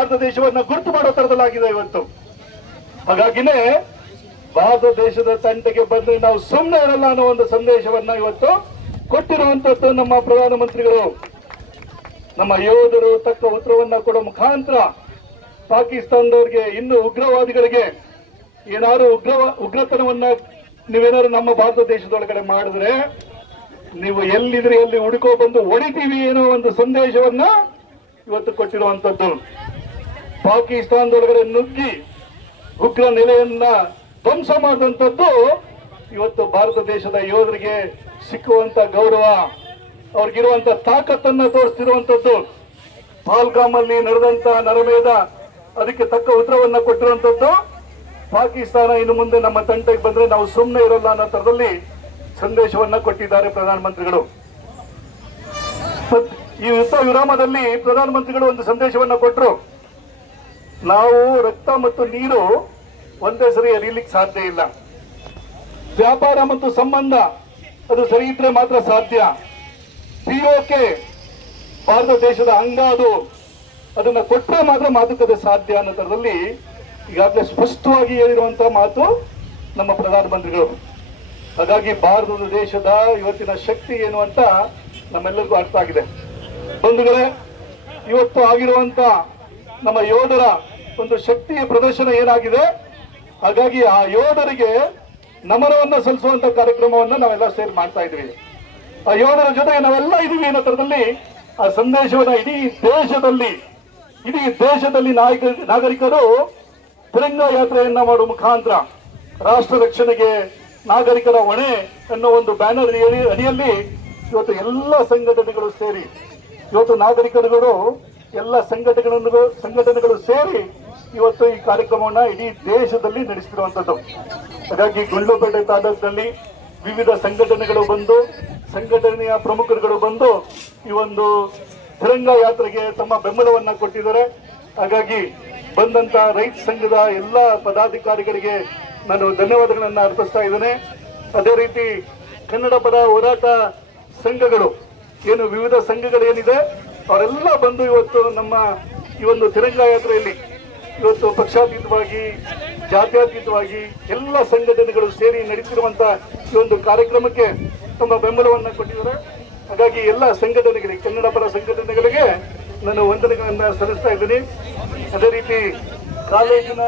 ಭಾರತ ದೇಶವನ್ನ ಗುರುತು ಮಾಡೋ ತರದಲ್ಲಾಗಿದೆ ಇವತ್ತು. ಹಾಗಾಗಿನೇ ಭಾರತ ದೇಶದ ತಂಟೆಗೆ ಬಂದ್ರೆ ನಾವು ಸುಮ್ಮನೆ ಇರಲ್ಲ ಅನ್ನೋ ಒಂದು ಸಂದೇಶವನ್ನ ಇವತ್ತು ಕೊಟ್ಟಿರುವಂತದ್ದು ನಮ್ಮ ಪ್ರಧಾನಮಂತ್ರಿಗಳು. ನಮ್ಮ ಯೋಧರು ತಕ್ಕ ಉತ್ತರವನ್ನ ಕೊಡೋ ಮುಖಾಂತರ ಪಾಕಿಸ್ತಾನದವರಿಗೆ, ಇನ್ನು ಉಗ್ರವಾದಿಗಳಿಗೆ ಏನಾದ್ರು ಉಗ್ರತನವನ್ನ ನೀವೇನಾದ್ರು ನಮ್ಮ ಭಾರತ ದೇಶದೊಳಗಡೆ ಮಾಡಿದ್ರೆ ನೀವು ಎಲ್ಲಿದ್ರೆ ಎಲ್ಲಿ ಹುಡುಕೋ ಬಂದು ಹೊಡಿತೀವಿ ಏನೋ ಒಂದು ಸಂದೇಶವನ್ನ ಇವತ್ತು ಕೊಟ್ಟಿರುವಂತದ್ದು. ಪಾಕಿಸ್ತಾನದೊಳಗಡೆ ನುಗ್ಗಿ ಉಗ್ರ ನೆಲೆಯನ್ನ ಧ್ವಂಸ ಮಾಡಿದಂಥದ್ದು ಇವತ್ತು ಭಾರತ ದೇಶದ ಯೋಧರಿಗೆ ಸಿಕ್ಕುವಂತ ಗೌರವ, ಅವ್ರಿಗಿರುವಂತ ತಾಕತ್ತನ್ನ ತೋರಿಸ್ತಿರುವಂತದ್ದು. ಪಹಲ್ಗಾಮ್ ಅಲ್ಲಿ ನಡೆದಂತ ನರಮೇಧ ಅದಕ್ಕೆ ತಕ್ಕ ಉತ್ತರವನ್ನ ಕೊಟ್ಟಿರುವಂತದ್ದು. ಪಾಕಿಸ್ತಾನ ಇನ್ನು ಮುಂದೆ ನಮ್ಮ ತಂಟೆಗೆ ಬಂದ್ರೆ ನಾವು ಸುಮ್ಮನೆ ಇರೋಲ್ಲ ಅನ್ನೋ ತರದಲ್ಲಿ ಸಂದೇಶವನ್ನ ಕೊಟ್ಟಿದ್ದಾರೆ ಪ್ರಧಾನಮಂತ್ರಿಗಳು. ಈ ಯುದ್ಧ ವಿರಾಮದಲ್ಲಿ ಪ್ರಧಾನಮಂತ್ರಿಗಳು ಒಂದು ಸಂದೇಶವನ್ನ ಕೊಟ್ಟರು. ನಾವು ರಕ್ತ ಮತ್ತು ನೀರು ಒಂದೇ ಸರಿ ಹರಿಲಿಕ್ಕೆ ಸಾಧ್ಯ ಇಲ್ಲ. ವ್ಯಾಪಾರ ಮತ್ತು ಸಂಬಂಧ ಅದು ಸರಿ ಇದ್ರೆ ಮಾತ್ರ ಸಾಧ್ಯ. ಪಿಒಕೆ ಭಾರತ ದೇಶದ ಅಂಗ, ಅದನ್ನ ಕೊಟ್ಟರೆ ಮಾತ್ರ ಮಾತುಕತೆ ಸಾಧ್ಯ ಅನ್ನೋ ತರದಲ್ಲಿ ಈಗಾಗಲೇ ಸ್ಪಷ್ಟವಾಗಿ ಹೇಳಿರುವಂತಹ ಮಾತು ನಮ್ಮ ಪ್ರಧಾನಮಂತ್ರಿಗಳು. ಹಾಗಾಗಿ ಭಾರತದ ದೇಶದ ಇವತ್ತಿನ ಶಕ್ತಿ ಏನು ಅಂತ ನಮ್ಮೆಲ್ಲರಿಗೂ ಅರ್ಥ ಆಗಿದೆ. ಬಂಧುಗಳೇ, ಇವತ್ತು ಆಗಿರುವಂತ ನಮ್ಮ ಯೋಧರ ಒಂದು ಶಕ್ತಿಯ ಪ್ರದರ್ಶನ ಏನಾಗಿದೆ. ಹಾಗಾಗಿ ಆ ಯೋಧರಿಗೆ ನಮನವನ್ನ ಸಲ್ಲಿಸುವಂತ ಕಾರ್ಯಕ್ರಮವನ್ನ ನಾವೆಲ್ಲ ಸೇರಿ ಮಾಡ್ತಾ ಇದ್ವಿ. ಆ ಯೋಧರ ಜೊತೆಗೆ ನಾವೆಲ್ಲ ಇದೀವಿ ಅನ್ನೋ ತರದಲ್ಲಿ ಆ ಸಂದೇಶವನ್ನ ಇಡೀ ದೇಶದಲ್ಲಿ ನಾಗರಿಕರು ತಿರಂಗ ಯಾತ್ರೆಯನ್ನ ಮಾಡುವ ಮುಖಾಂತರ ರಾಷ್ಟ್ರ ರಕ್ಷಣೆಗೆ ನಾಗರಿಕರ ಹೊಣೆ ಅನ್ನೋ ಒಂದು ಬ್ಯಾನರ್ ಅಡಿಯಲ್ಲಿ ಇವತ್ತು ಎಲ್ಲ ಸಂಘಟನೆಗಳು ಸೇರಿ, ಇವತ್ತು ನಾಗರಿಕರುಗಳು ಎಲ್ಲ ಸಂಘಟನೆಗಳು ಸೇರಿ ಇವತ್ತು ಈ ಕಾರ್ಯಕ್ರಮವನ್ನ ಇಡೀ ದೇಶದಲ್ಲಿ ನಡೆಸ್ತಿರುವಂತದ್ದು. ಹಾಗಾಗಿ ಗುಂಡ್ಲುಪೇಟೆ ತಾಲೂಕಿನಲ್ಲಿ ವಿವಿಧ ಸಂಘಟನೆಗಳು ಬಂದು, ಸಂಘಟನೆಯ ಪ್ರಮುಖರುಗಳು ಬಂದು ಈ ಒಂದು ತಿರಂಗ ಯಾತ್ರೆಗೆ ತಮ್ಮ ಬೆಂಬಲವನ್ನ ಕೊಟ್ಟಿದ್ದಾರೆ. ಹಾಗಾಗಿ ಬಂದಂತ ರೈತ ಸಂಘದ ಎಲ್ಲ ಪದಾಧಿಕಾರಿಗಳಿಗೆ ನಾನು ಧನ್ಯವಾದಗಳನ್ನ ಅರ್ಪಿಸ್ತಾ ಇದ್ದೇನೆ. ಅದೇ ರೀತಿ ಕನ್ನಡ ಪರ ಹೋರಾಟ ಸಂಘಗಳು ಏನು, ವಿವಿಧ ಸಂಘಗಳೇನಿದೆ ಅವರೆಲ್ಲ ಬಂದು ಇವತ್ತು ನಮ್ಮ ಈ ಒಂದು ತಿರಂಗ ಯಾತ್ರೆಯಲ್ಲಿ ಇವತ್ತು ಪಕ್ಷಾತೀತವಾಗಿ, ಜಾತ್ಯತೀತವಾಗಿ ಎಲ್ಲ ಸಂಘಟನೆಗಳು ಸೇರಿ ನಡೆಸಿರುವಂತ ಈ ಒಂದು ಕಾರ್ಯಕ್ರಮಕ್ಕೆ ತಮ್ಮ ಬೆಂಬಲವನ್ನ ಕೊಟ್ಟಿದ್ದಾರೆ. ಹಾಗಾಗಿ ಎಲ್ಲ ಸಂಘಟನೆಗಳಿಗೆ, ಕನ್ನಡ ಪರ ಸಂಘಟನೆಗಳಿಗೆ ನಾನು ವಂದನೆಗಳನ್ನ ಸಲ್ಲಿಸ್ತಾ ಇದ್ದೀನಿ. ಅದೇ ರೀತಿ ಕಾಲೇಜಿನ